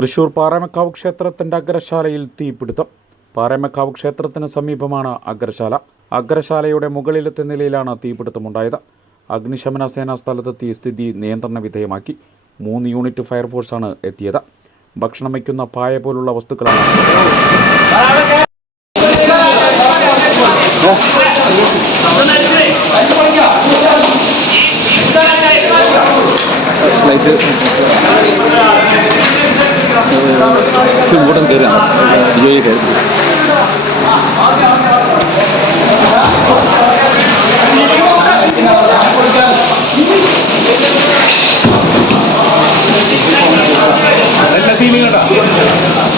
തൃശൂർ പാറമക്കാവ് ക്ഷേത്രത്തിന്റെ അഗ്രശാലയിൽ തീപിടുത്തം. പാറമക്കാവ് ക്ഷേത്രത്തിന് സമീപമാണ് അഗ്രശാല. അഗ്രശാലയുടെ മുകളിലത്തെ നിലയിലാണ് തീപിടുത്തമുണ്ടായത്. അഗ്നിശമന സേന സ്ഥലത്തെത്തി സ്ഥിതി നിയന്ത്രണ വിധേയമാക്കി. മൂന്ന് യൂണിറ്റ് ഫയർഫോഴ്സാണ് എത്തിയത്. ഭക്ഷണം വയ്ക്കുന്ന പായ പോലുള്ള വസ്തുക്കളാണ് ഫ്ലൈറ്റ് ഇങ്ങോട്ടും കയറിയാണ് ജോലി കയറി. എല്ലാ കേട്ടോ.